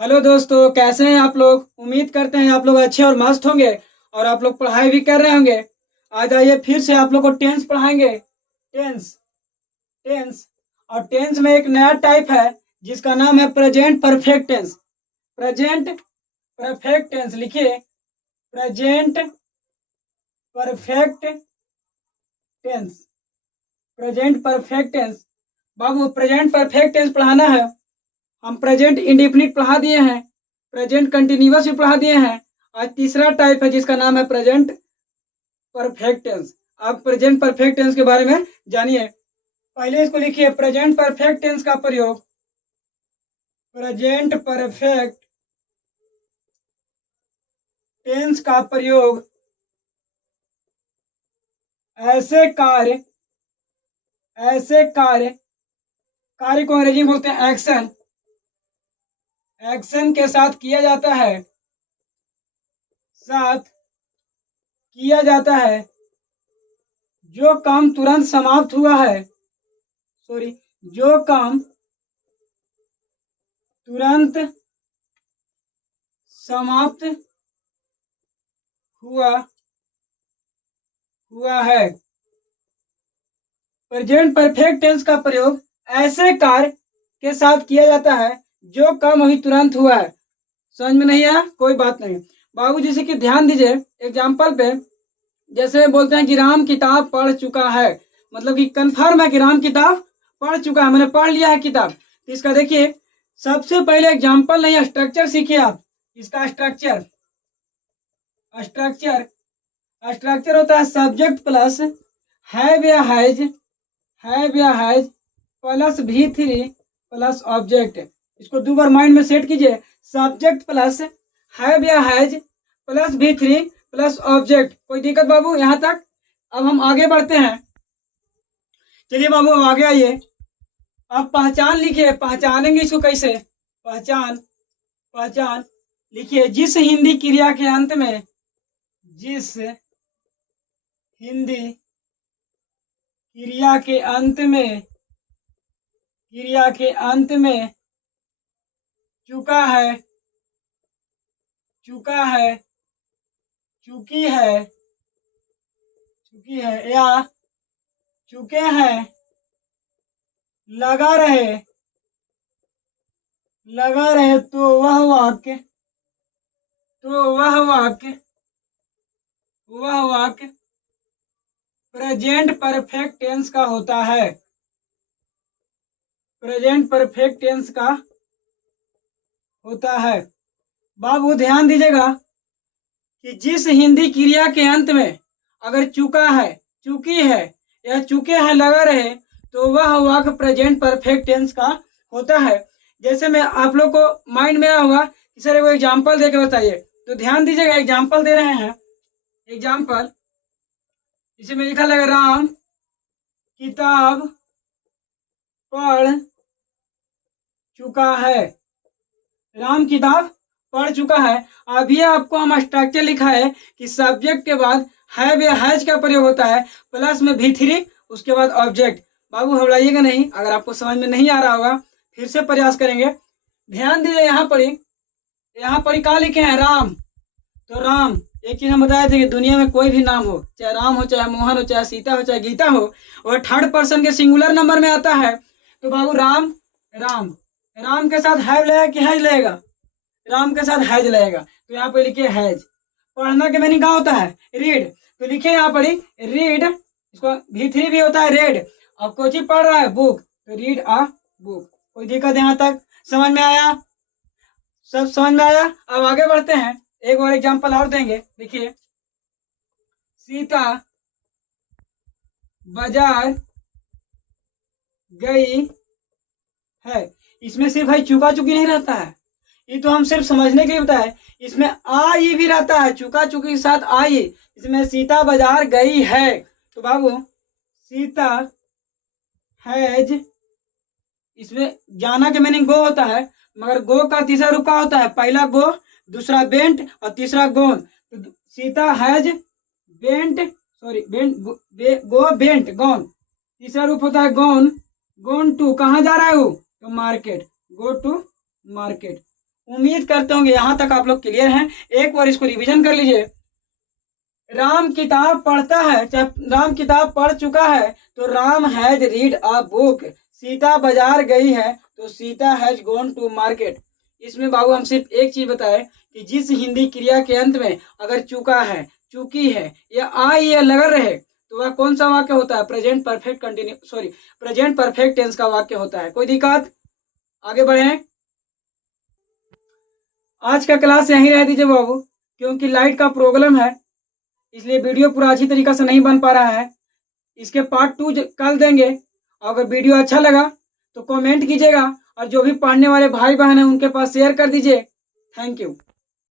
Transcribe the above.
Hello दोस्तों, कैसे हैं आप लोग। उम्मीद करते हैं आप लोग अच्छे और मस्त होंगे और आप लोग पढ़ाई भी कर रहे होंगे। आज आइए फिर से आप लोग को टेंस पढ़ाएंगे। टेंस टेंस और टेंस में एक नया टाइप है जिसका नाम है present perfect tense. Present perfect tense लिखिए, present perfect tense. Present perfect tense. बाबू प्रेजेंट परफेक्ट टेंस पढ़ाना है। हम प्रेजेंट इंडेफिनिट पढ़ा दिए हैं, प्रेजेंट कंटिन्यूअस भी पढ़ा दिए हैं। आज तीसरा टाइप है जिसका नाम है प्रेजेंट परफेक्ट टेंस। आप प्रेजेंट परफेक्ट टेंस के बारे में जानिए। पहले इसको लिखिए, प्रेजेंट परफेक्ट टेंस का प्रयोग, प्रेजेंट परफेक्ट टेंस का प्रयोग ऐसे कार्य कार्य को अंग्रेजी में बोलते हैं एक्शन। एक्शन के साथ किया जाता है, जो काम तुरंत समाप्त हुआ है, जो काम तुरंत समाप्त हुआ है। प्रेजेंट परफेक्ट टेंस का प्रयोग ऐसे कार्य के साथ किया जाता है जो काम अभी तुरंत हुआ है। समझ में नहीं आया, कोई बात नहीं। बाबू जैसे कि ध्यान दीजिए एग्जाम्पल पे, जैसे बोलते हैं कि राम किताब पढ़ चुका है, मतलब कि कंफर्म है कि राम किताब पढ़ चुका है, मैंने पढ़ लिया है किताब। तो इसका देखिए, सबसे पहले एग्जाम्पल नहीं स्ट्रक्चर सीखिए आप। इसका स्ट्रक्चर होता है सब्जेक्ट प्लस हैव या has plus V3 plus object. इसको दो बार माइंड में सेट कीजिए, सब्जेक्ट प्लस हैव या has plus V3 plus object. कोई दिक्कत बाबू यहाँ तक? अब हम आगे बढ़ते हैं। चलिए बाबू अब आगे आइए। अब पहचान लिखिए, पहचानेंगे इसको कैसे? पहचान लिखिए, जिस हिंदी क्रिया के अंत में क्रिया के अंत में चुका है, चुकी है या चुके हैं, लगा रहे तो वह वाक्य प्रेजेंट परफेक्ट टेंस का होता है। प्रेजेंट परफेक्ट टेंस का होता है। बाबू ध्यान दीजिएगा कि जिस हिंदी क्रिया के अंत में अगर चुका है, चुकी है या चुके हैं लगा रहे तो वह वाक्य प्रेजेंट परफेक्ट टेंस का होता है। जैसे मैं आप लोग को माइंड में आया होगा कि सर वो एग्जाम्पल दे के बताइए, तो ध्यान दीजिएगा एग्जाम्पल दे रहे हैं। एग्जाम्पल इसे में लिखा लगा, राम किताब पढ़ चुका है। राम किताब पढ़ चुका है। अभी आपको हम स्ट्रक्चर लिखा है कि सब्जेक्ट के बाद हैव या हैज का प्रयोग होता है, प्लस में V3, उसके बाद ऑब्जेक्ट। बाबू घबराइएगा नहीं, अगर आपको समझ में नहीं आ रहा होगा फिर से प्रयास करेंगे। ध्यान दीजिए, यहाँ पर क्या लिखे हैं? राम। तो राम, एक चीज हम बताए थे कि दुनिया में कोई भी नाम हो, चाहे राम हो, चाहे मोहन हो, चाहे सीता हो, चाहे गीता हो, वह थर्ड पर्सन के सिंगुलर नंबर में आता है। तो बाबू राम के साथ हैव लगेगा कि हैज लगेगा? राम के साथ हैज लगेगा, तो यहाँ पे लिखिए हैज। पढ़ना के मीनिंग क्या होता है? रीड। तो लिखिए यहाँ पर रीड, इसको V3 भी होता है रेड। अब कोई चीज पढ़ रहा है, बुक, तो रीड अ बुक। कोई दिक्कत यहाँ तक? समझ में आया? सब समझ में आया? अब आगे बढ़ते हैं, एक और एग्जांपल और देंगे। देखिए, सीता बाजार गई है। इसमें सिर्फ भाई चुका चुकी नहीं रहता है, ये तो हम सिर्फ समझने के लिए बताए। इसमें आई भी रहता है, चुका चुकी के साथ आई। इसमें सीता बाजार गई है, तो बाबू सीता हैज, इसमें जाना के मीनिंग गो होता है, मगर गो का तीसरा रूप क्या होता है? पहला गो, दूसरा बेंट और तीसरा गोन। तो सीता हैज बेंट गॉन। तीसरा रूप होता है गोन टू, कहाँ जा रहा है वो? तो मार्केट, गो टू मार्केट। उम्मीद करते होंगे यहाँ तक आप लोग क्लियर हैं। एक बार इसको रिवीजन कर लीजिए। राम किताब पढ़ता है, राम किताब पढ़ चुका है तो Ram has read a book. Sita बाजार गई है तो Sita has gone to market. इसमें बाबू हम सिर्फ एक चीज बताए कि जिस हिंदी क्रिया के अंत में अगर चुका है, चुकी है या आई या लगा रहे तो वह कौन सा वाक्य होता है? Present perfect present perfect tense का वाक्य होता है। कोई दिक्कत? आगे बढ़े। आज का क्लास यहीं रह दीजिए बाबू, क्योंकि लाइट का प्रॉब्लम है, इसलिए वीडियो पूरा अच्छी तरीके से नहीं बन पा रहा है। इसके पार्ट 2 कल देंगे। अगर वीडियो अच्छा लगा तो कमेंट कीजिएगा और जो भी पढ़ने वाले भाई बहन हैं उनके पास शेयर कर दीजिए। Thank you.